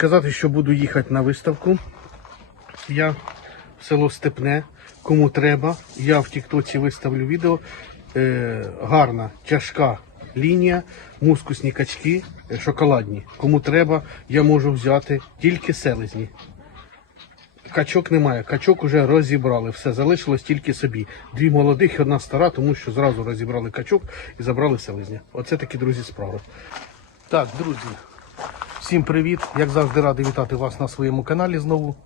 сказати, що буду їхати на виставку. Я в село Степне. Кому треба, я в Тіктоці виставлю відео. Е, гарна, тяжка лінія, мускусні качки, е, шоколадні. Кому треба, я можу взяти тільки селезні. Качок немає, качок уже розібрали. Все, залишилось тільки собі. Дві молодих і одна стара, тому що зразу розібрали качок і забрали селезня. Оце такі, друзі, справи. Так, друзі, всім привіт. Як завжди радий вітати вас на своєму каналі знову.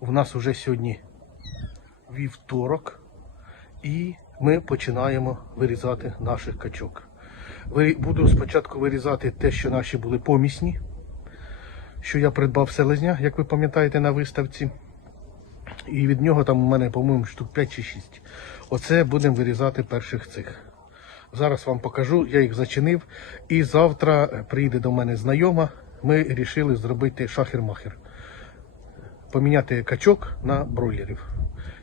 У нас уже сьогодні вівторок, і ми починаємо вирізати наших качок. Буду спочатку вирізати те, що наші були помісні, що я придбав селезня, як ви пам'ятаєте, на виставці. І від нього там у мене, по-моєму, штук 5 чи 6. Оце будемо вирізати перших цих. Зараз вам покажу, я їх зачинив. І завтра е, прийде до мене знайома. Ми вирішили зробити шахер-махер. Поміняти качок на бройлерів.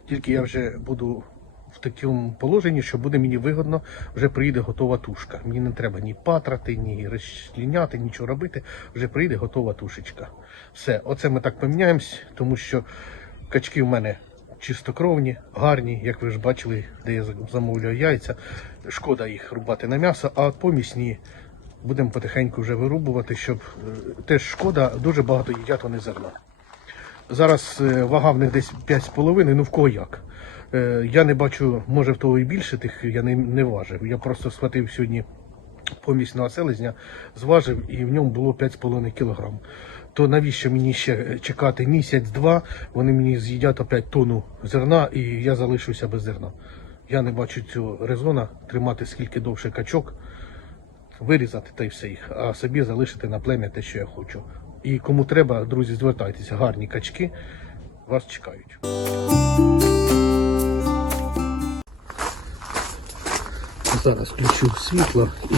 Тільки я вже буду в такому положенні, що буде мені вигодно, вже приїде готова тушка. Мені не треба ні патрати, ні розчленяти, нічого робити. Вже приїде готова тушечка. Все, оце ми так поміняємось, тому що качки в мене чистокровні, гарні, як ви ж бачили, де я замовляю яйця. Шкода їх рубати на м'ясо, а помісні будемо потихеньку вже вирубувати, щоб е, теж шкода, дуже багато їдять вони зерна. Зараз е, вага в них десь 5,5, ну в кого як. Е, Я не бачу, може в того і більше тих, я не, не важив. Я просто схватив сьогодні помісного селезня, зважив і в ньому було 5,5 кг. То навіщо мені ще чекати місяць-два, вони мені з'їдять опять тонну зерна і я залишуся без зерна. Я не бачу цього резона тримати скільки довше качок, вирізати та й все їх, а собі залишити на плем'я те, що я хочу. І кому треба, друзі, звертайтеся, гарні качки вас чекають. Зараз включу світло і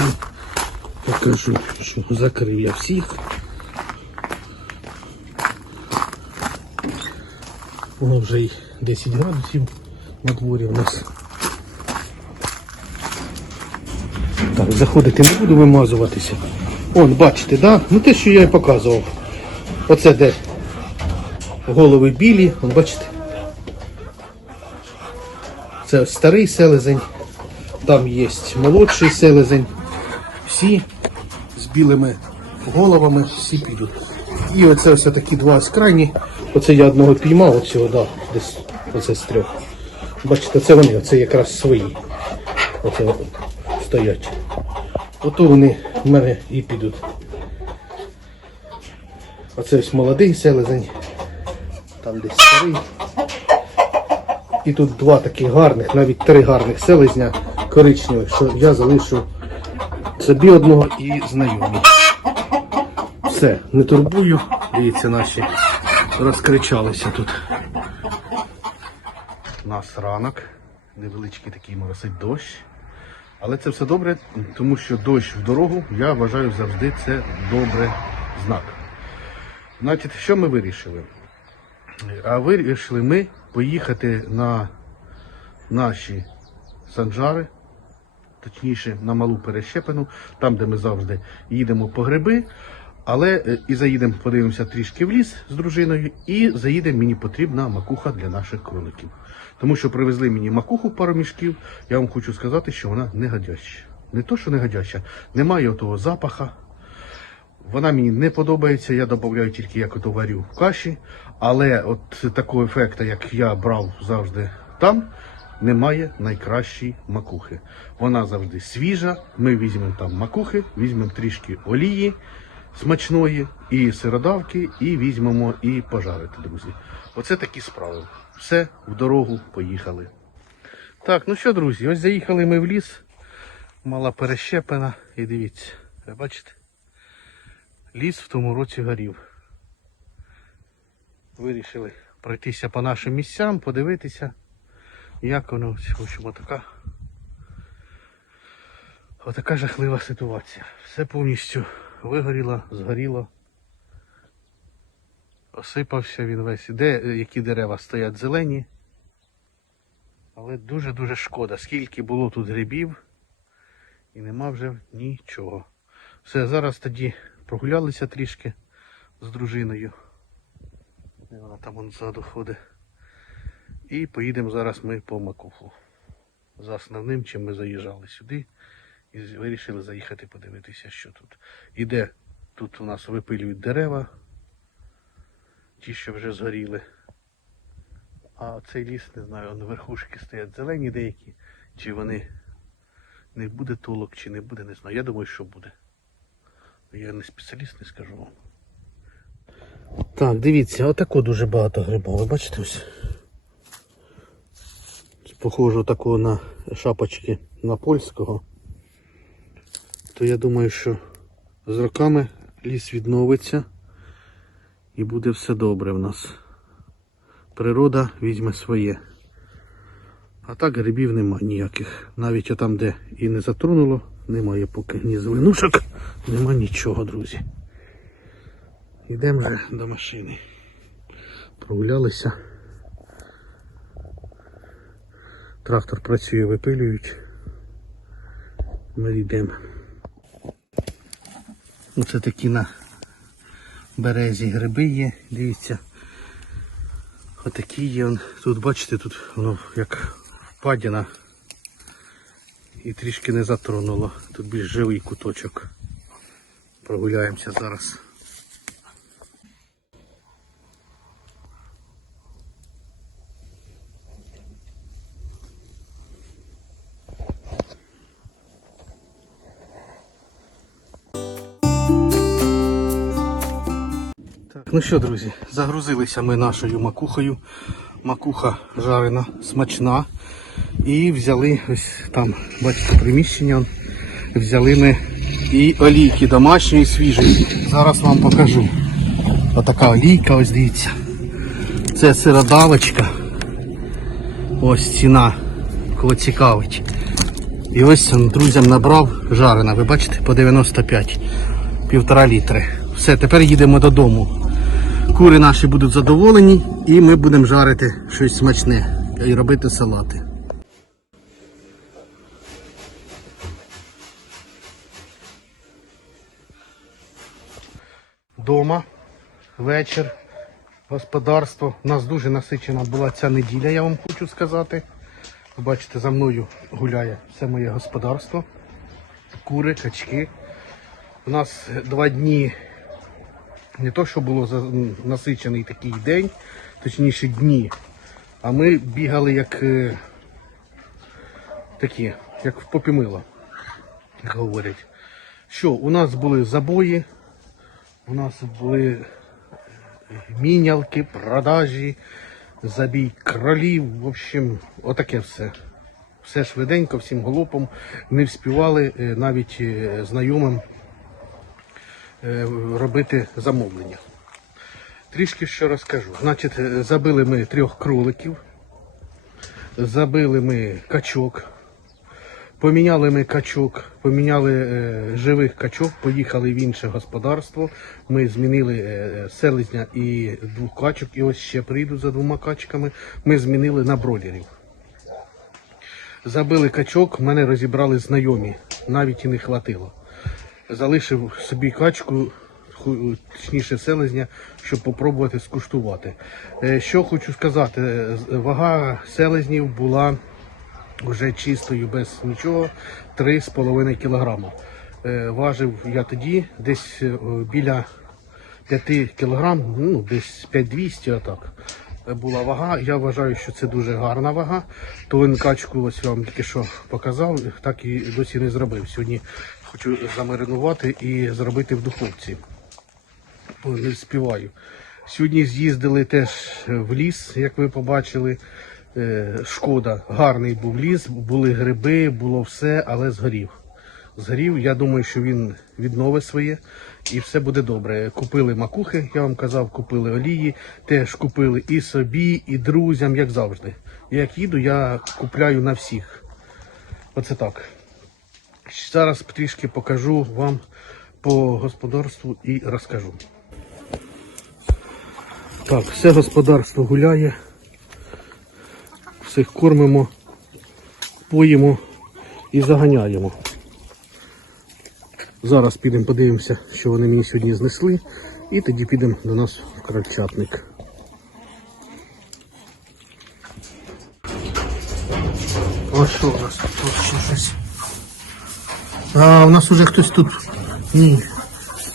покажу, що закрив я всіх. Воно вже й 10 градусів на дворі у нас. Так, заходити не буду вимазуватися. Он, бачите, да? Ну те, що я і показував. Оце де голови білі, он бачите. Це старий селезень. Там є молодший селезень. Всі з білими головами, всі підуть. І оце ось такі два ось крайні. Оце я одного піймав, оцього, да, десь оце з трьох. Бачите, це вони, оце якраз свої. Оце стоять. Ото вони в мене і підуть. Оце ось молодий селезень. Там десь старий. І тут два таких гарних, навіть три гарних селезня коричневих, що я залишу собі одного і знайомі. Все, не турбую. Дивіться, наші розкричалися тут. У нас ранок, невеличкий такий моросить дощ. Але це все добре, тому що дощ в дорогу, я вважаю завжди це добре знак. Значить, що ми вирішили? А вирішили ми поїхати на наші санджари, точніше на малу перещепину, там, де ми завжди їдемо по гриби. Але е, і заїдемо, подивимося трішки в ліс з дружиною, і заїдемо, мені потрібна макуха для наших кроликів. Тому що привезли мені макуху пару мішків, я вам хочу сказати, що вона не гадяща. Не то, що не гадяща, немає того запаха. Вона мені не подобається, я додаю тільки як ото варю в каші. Але от такого ефекту, як я брав завжди там, немає найкращої макухи. Вона завжди свіжа. Ми візьмемо там макухи, візьмемо трішки олії смачної і сиродавки, і візьмемо і пожарити, друзі. Оце такі справи. Все, в дорогу поїхали. Так, ну що, друзі, ось заїхали ми в ліс. Мала перещепена. І дивіться, ви бачите? Ліс в тому році горів. Вирішили пройтися по нашим місцям, подивитися, як воно в общем, отака. Отака жахлива ситуація. Все повністю вигоріло, згоріло. Осипався він весь. Де які дерева стоять зелені. Але дуже-дуже шкода, скільки було тут грибів і нема вже нічого. Все, зараз тоді прогулялися трішки, з дружиною. Вона там он ззаду ходить. І поїдемо зараз ми по Макуху. За основним, чим ми заїжджали сюди. І вирішили заїхати подивитися, що тут. Іде, тут у нас випилюють дерева, ті, що вже згоріли. А цей ліс, не знаю, он верхушки стоять зелені деякі, чи вони не буде толок, чи не буде, не знаю. Я думаю, що буде. Я не спеціаліст, не скажу вам. Так, дивіться, отако дуже багато гриба. Ви бачите ось? Похоже такого на шапочки на польського. То я думаю, що з роками ліс відновиться і буде все добре в нас. Природа візьме своє. А так грибів нема ніяких. Навіть отам, де і не затронуло, немає поки ні звинушок, нема нічого, друзі. Йдемо вже до машини. Прогулялися. Трактор працює, випилюють. Ми йдемо. Оце такі на березі гриби є, дивіться. Отакі є. Тут бачите, тут воно як впадіна. І трішки не затронуло. Тут більш живий куточок. Прогуляємося зараз. Ну що, друзі, загрузилися ми нашою макухою. Макуха жарена, смачна. І взяли ось там, бачите, приміщення. Взяли ми і олійки домашньої, свіжої. Зараз вам покажу. Отака олійка, ось дивіться. Це сиродавочка. Ось ціна, кого цікавить. І ось друзям набрав жарена, ви бачите, по 95, півтора літри. Все, тепер їдемо додому. Кури наші будуть задоволені і ми будемо жарити щось смачне і робити салати. Дома, вечір, господарство. У нас дуже насичена була ця неділя, я вам хочу сказати. Ви бачите, за мною гуляє все моє господарство. Кури, качки. У нас два дні не то, що було насичений такий день, точніше дні, а ми бігали як е, такі, як в попі мила, як говорять. Що, у нас були забої, у нас були мінялки, продажі, забій кролів, в общем, отаке все. Все швиденько, всім голопом. Не вспівали е, навіть е, знайомим е, робити замовлення. Трішки що розкажу. Значить, е, забили ми трьох кроликів, забили ми качок, поміняли ми качок, поміняли е, живих качок, поїхали в інше господарство. Ми змінили е, селезня і двох качок, і ось ще прийдуть за двома качками. Ми змінили на бройлерів. Забили качок, мене розібрали знайомі, навіть і не хватило. Залишив собі качку, точніше селезня, щоб попробувати скуштувати. Е, Що хочу сказати, е, вага селезнів була вже чистою, без нічого, 3,5 кг. Важив я тоді десь е, біля 5 кг, ну десь 5200 отак. е, Була вага. Я вважаю, що це дуже гарна вага. Ту качку ось вам тільки що показав, так і досі не зробив. Сьогодні хочу замаринувати і зробити в духовці. Не співаю. Сьогодні з'їздили теж в ліс, як ви побачили. Е, Шкода, гарний був ліс, були гриби, було все, але згорів. Згорів, я думаю, що він відновить своє і все буде добре. Купили макухи, я вам казав, купили олії, теж купили і собі, і друзям, як завжди. Як їду, я купляю на всіх. Оце так. Зараз трішки покажу вам по господарству і розкажу. Так, все господарство гуляє. Всіх кормимо, поїмо і заганяємо. Зараз підемо подивимося, що вони мені сьогодні знесли. І тоді підемо до нас в крольчатник. А що у нас тут щось? А, у нас уже хтось тут ні,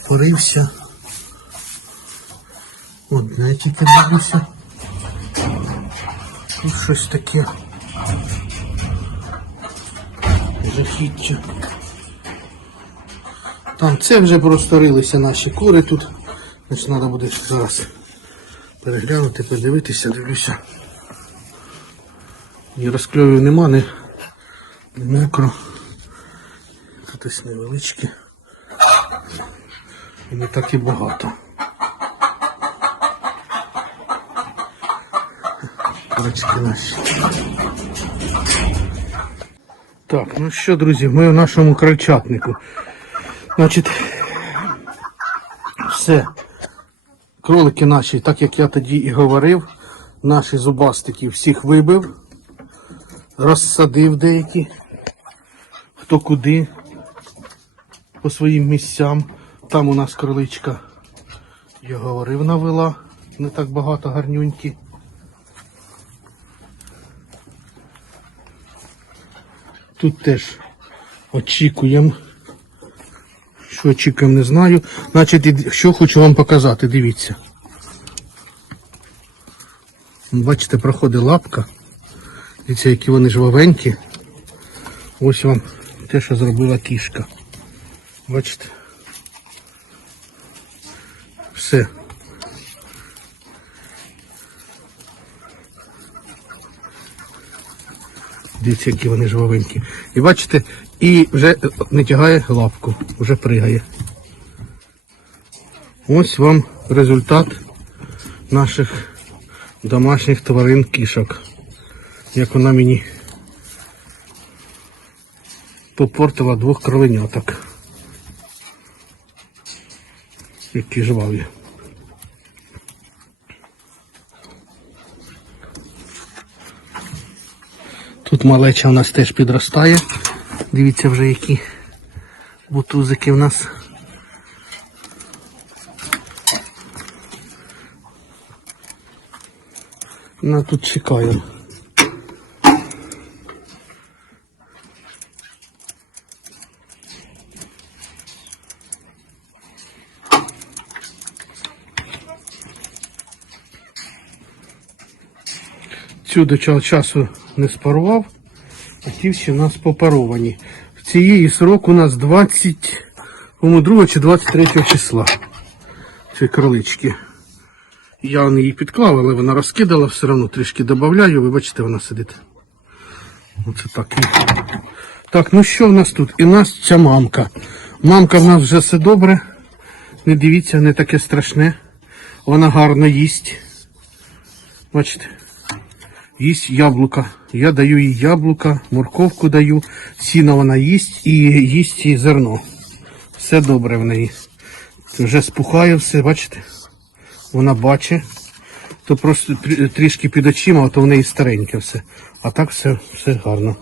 порився. Одне тільки дивлюся. Тут щось таке. Жахіття. Там це вже просто рилися наші кури тут. Значить, треба буде зараз переглянути, подивитися, дивлюся. Ні розкльовів нема, не, не мокро. Ось невеличкі. І не так і багато. Курочки наші. Так, ну що, друзі, ми в нашому крольчатнику. Значить, все. Кролики наші, так як я тоді і говорив, наші зубастики всіх вибив, розсадив деякі, хто куди, по своїм місцям. Там у нас кроличка, я говорив, навела, не так багато гарнюнькі. Тут теж очікуємо. Що очікуємо, не знаю. Значить, що хочу вам показати, дивіться. Бачите, проходить лапка. Дивіться, які вони жвавенькі. Ось вам те, що зробила кішка. Бачите? Все. Дивіться, які вони жвавенькі. І бачите, і вже не тягає лапку, вже пригає. Ось вам результат наших домашніх тварин кішок. Як вона мені попортила двох кроленяток. Які жваві. Тут малеча у нас теж підростає. Дивіться вже які бутузики в нас. Ну тут чекаємо. Цю до часу не спарував, а ті всі у нас попаровані. В цієї срок у нас 20, по-моєму, 2 чи 23 числа. Ці кролички. Я її підклав, але вона розкидала, все одно трішки додаю, ви бачите, вона сидить. Оце так. Так, ну що в нас тут? І в нас ця мамка. Мамка в нас вже все добре. Не дивіться, не таке страшне. Вона гарно їсть. Бачите? Їсть яблука. Я даю їй яблука, морковку даю, сіно вона їсть і їсть і зерно. Все добре в неї. Вже спухає все, бачите? Вона бачить. То просто трішки під очима, а то в неї стареньке все. А так все, все гарно.